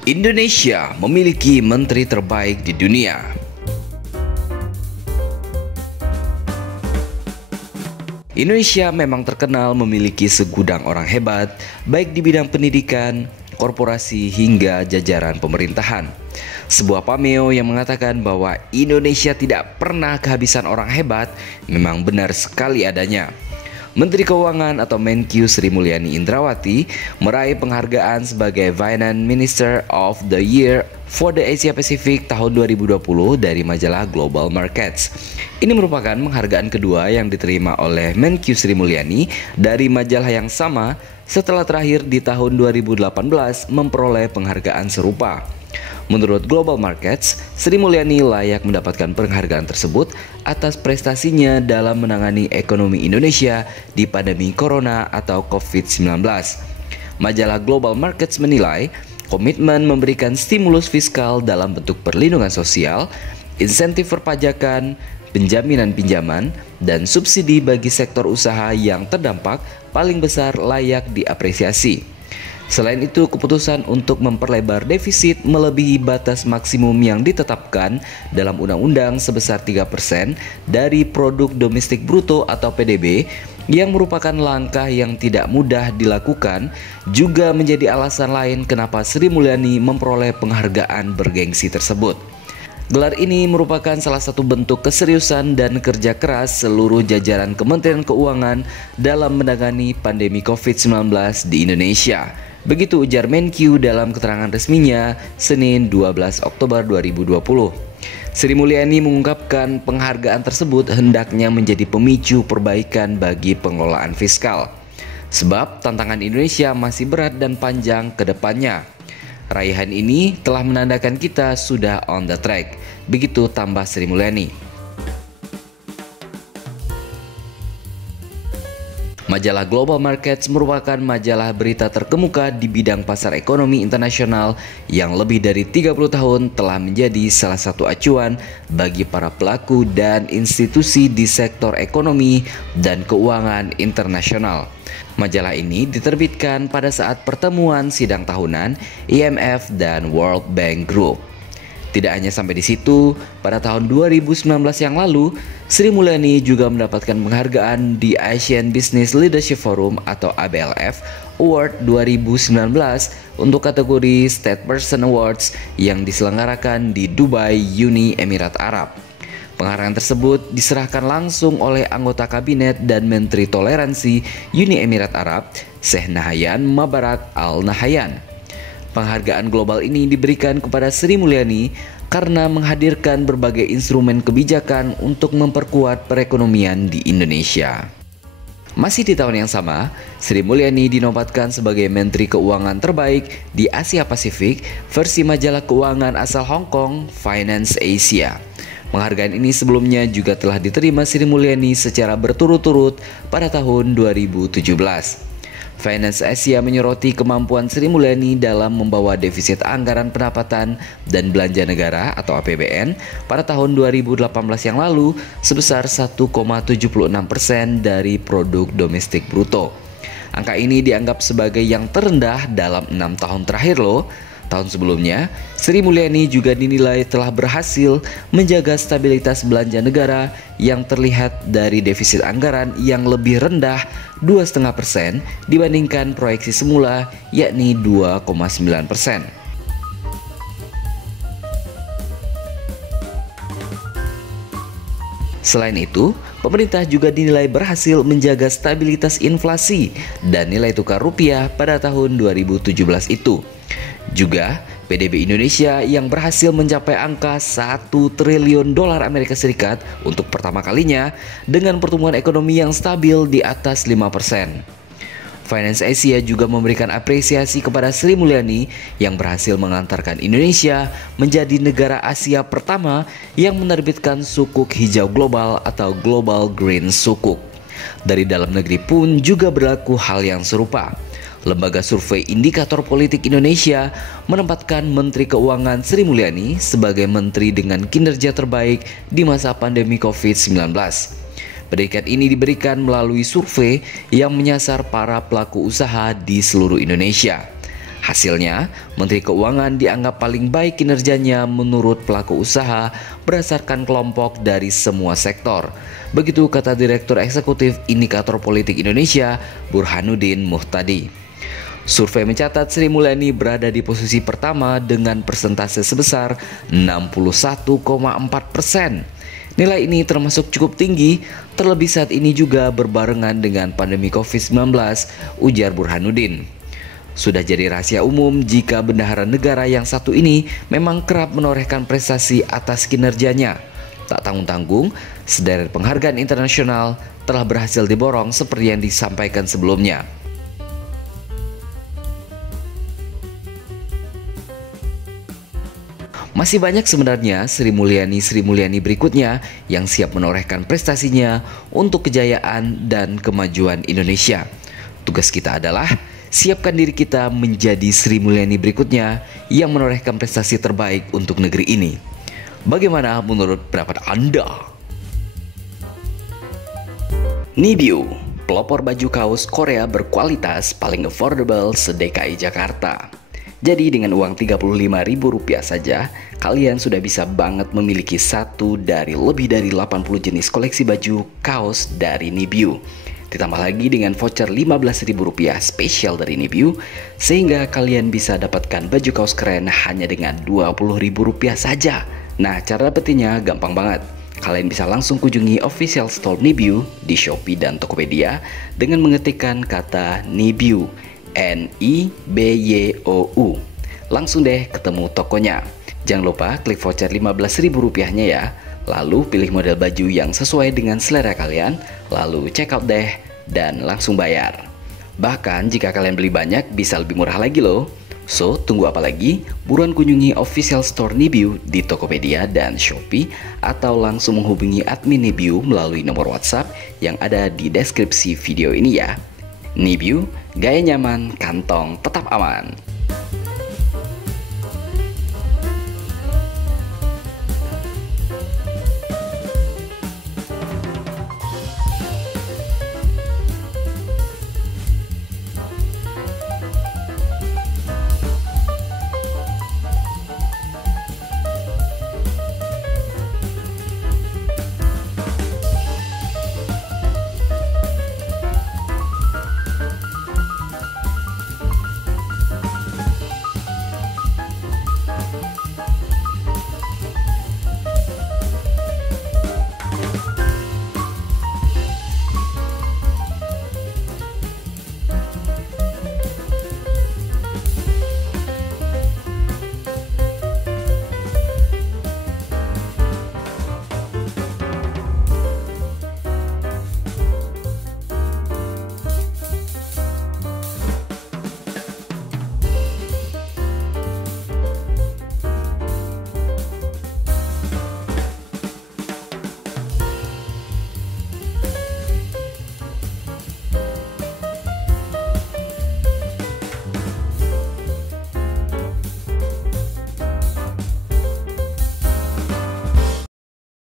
Indonesia memiliki menteri terbaik di dunia. Indonesia memang terkenal memiliki segudang orang hebat, baik di bidang pendidikan, korporasi, hingga jajaran pemerintahan. Sebuah pameo yang mengatakan bahwa Indonesia tidak pernah kehabisan orang hebat memang benar sekali adanya. Menteri Keuangan atau Menkyu Sri Mulyani Indrawati meraih penghargaan sebagai Finance Minister of the Year for the Asia Pacific tahun 2020 dari majalah Global Markets. Ini merupakan penghargaan kedua yang diterima oleh Menkyu Sri Mulyani dari majalah yang sama setelah terakhir di tahun 2018 memperoleh penghargaan serupa. Menurut Global Markets, Sri Mulyani layak mendapatkan penghargaan tersebut atas prestasinya dalam menangani ekonomi Indonesia di pandemi Corona atau COVID-19. Majalah Global Markets menilai komitmen memberikan stimulus fiskal dalam bentuk perlindungan sosial, insentif perpajakan, penjaminan pinjaman, dan subsidi bagi sektor usaha yang terdampak paling besar layak diapresiasi. Selain itu, keputusan untuk memperlebar defisit melebihi batas maksimum yang ditetapkan dalam undang-undang sebesar 3% dari produk domestik bruto atau PDB yang merupakan langkah yang tidak mudah dilakukan juga menjadi alasan lain kenapa Sri Mulyani memperoleh penghargaan bergengsi tersebut. Gelar ini merupakan salah satu bentuk keseriusan dan kerja keras seluruh jajaran Kementerian Keuangan dalam menangani pandemi COVID-19 di Indonesia. Begitu ujar Menkyu dalam keterangan resminya Senin 12 Oktober 2020. Sri Mulyani mengungkapkan penghargaan tersebut hendaknya menjadi pemicu perbaikan bagi pengelolaan fiskal. Sebab tantangan Indonesia masih berat dan panjang ke depannya. Raihan ini telah menandakan kita sudah on the track. Begitu tambah Sri Mulyani. Majalah Global Markets merupakan majalah berita terkemuka di bidang pasar ekonomi internasional yang lebih dari 30 tahun telah menjadi salah satu acuan bagi para pelaku dan institusi di sektor ekonomi dan keuangan internasional. Majalah ini diterbitkan pada saat pertemuan sidang tahunan IMF dan World Bank Group. Tidak hanya sampai di situ, pada tahun 2019 yang lalu, Sri Mulyani juga mendapatkan penghargaan di Asian Business Leadership Forum atau ABLF Award 2019 untuk kategori State Person Awards yang diselenggarakan di Dubai, Uni Emirat Arab. Penghargaan tersebut diserahkan langsung oleh anggota kabinet dan Menteri Toleransi Uni Emirat Arab, Sheikh Nahyan Mabarak Al Nahyan. Penghargaan global ini diberikan kepada Sri Mulyani karena menghadirkan berbagai instrumen kebijakan untuk memperkuat perekonomian di Indonesia. Masih di tahun yang sama, Sri Mulyani dinobatkan sebagai Menteri Keuangan terbaik di Asia Pasifik versi majalah keuangan asal Hong Kong, Finance Asia. Penghargaan ini sebelumnya juga telah diterima Sri Mulyani secara berturut-turut pada tahun 2017. Finance Asia menyoroti kemampuan Sri Mulyani dalam membawa defisit anggaran pendapatan dan belanja negara atau APBN pada tahun 2018 yang lalu sebesar 1,76% dari produk domestik bruto. Angka ini dianggap sebagai yang terendah dalam 6 tahun terakhir loh. Tahun sebelumnya, Sri Mulyani juga dinilai telah berhasil menjaga stabilitas belanja negara yang terlihat dari defisit anggaran yang lebih rendah 2,5% dibandingkan proyeksi semula yakni 2,9%. Selain itu, pemerintah juga dinilai berhasil menjaga stabilitas inflasi dan nilai tukar rupiah pada tahun 2017 itu. Juga, PDB Indonesia yang berhasil mencapai angka 1 triliun dolar Amerika Serikat untuk pertama kalinya dengan pertumbuhan ekonomi yang stabil di atas 5%. Finance Asia juga memberikan apresiasi kepada Sri Mulyani yang berhasil mengantarkan Indonesia menjadi negara Asia pertama yang menerbitkan sukuk hijau global atau Global Green Sukuk. Dari dalam negeri pun juga berlaku hal yang serupa. Lembaga Survei Indikator Politik Indonesia menempatkan Menteri Keuangan Sri Mulyani sebagai menteri dengan kinerja terbaik di masa pandemi COVID-19. Predikat ini diberikan melalui survei yang menyasar para pelaku usaha di seluruh Indonesia. Hasilnya, Menteri Keuangan dianggap paling baik kinerjanya menurut pelaku usaha berdasarkan kelompok dari semua sektor. Begitu kata Direktur Eksekutif Indikator Politik Indonesia, Burhanuddin Muhtadi. Survei mencatat Sri Mulyani berada di posisi pertama dengan persentase sebesar 61,4%. Nilai ini termasuk cukup tinggi, terlebih saat ini juga berbarengan dengan pandemi COVID-19, ujar Burhanuddin. Sudah jadi rahasia umum jika bendahara negara yang satu ini memang kerap menorehkan prestasi atas kinerjanya. Tak tanggung-tanggung, sederet penghargaan internasional telah berhasil diborong seperti yang disampaikan sebelumnya. Masih banyak sebenarnya Sri Mulyani berikutnya yang siap menorehkan prestasinya untuk kejayaan dan kemajuan Indonesia. Tugas kita adalah siapkan diri kita menjadi Sri Mulyani berikutnya yang menorehkan prestasi terbaik untuk negeri ini. Bagaimana menurut pendapat Anda? Nibiu, pelopor baju kaos Korea berkualitas paling affordable se-DKI Jakarta. Jadi dengan uang Rp35.000 saja, kalian sudah bisa banget memiliki satu dari lebih dari 80 jenis koleksi baju kaos dari Nibiu. Ditambah lagi dengan voucher Rp15.000 spesial dari Nibiu, sehingga kalian bisa dapatkan baju kaos keren hanya dengan Rp20.000 saja. Nah, cara dapetinnya gampang banget. Kalian bisa langsung kunjungi official store Nibiu di Shopee dan Tokopedia dengan mengetikkan kata Nibiu, N-I-B-Y-O-U. Langsung deh ketemu tokonya. Jangan lupa klik voucher Rp15.000-nya ya. Lalu pilih model baju yang sesuai dengan selera kalian, lalu check out deh dan langsung bayar. Bahkan jika kalian beli banyak bisa lebih murah lagi loh. So, tunggu apa lagi? Buruan kunjungi official store Nibiu di Tokopedia dan Shopee, atau langsung menghubungi admin Nibiu melalui nomor WhatsApp yang ada di deskripsi video ini ya. Nibiu, gaya nyaman, kantong tetap aman.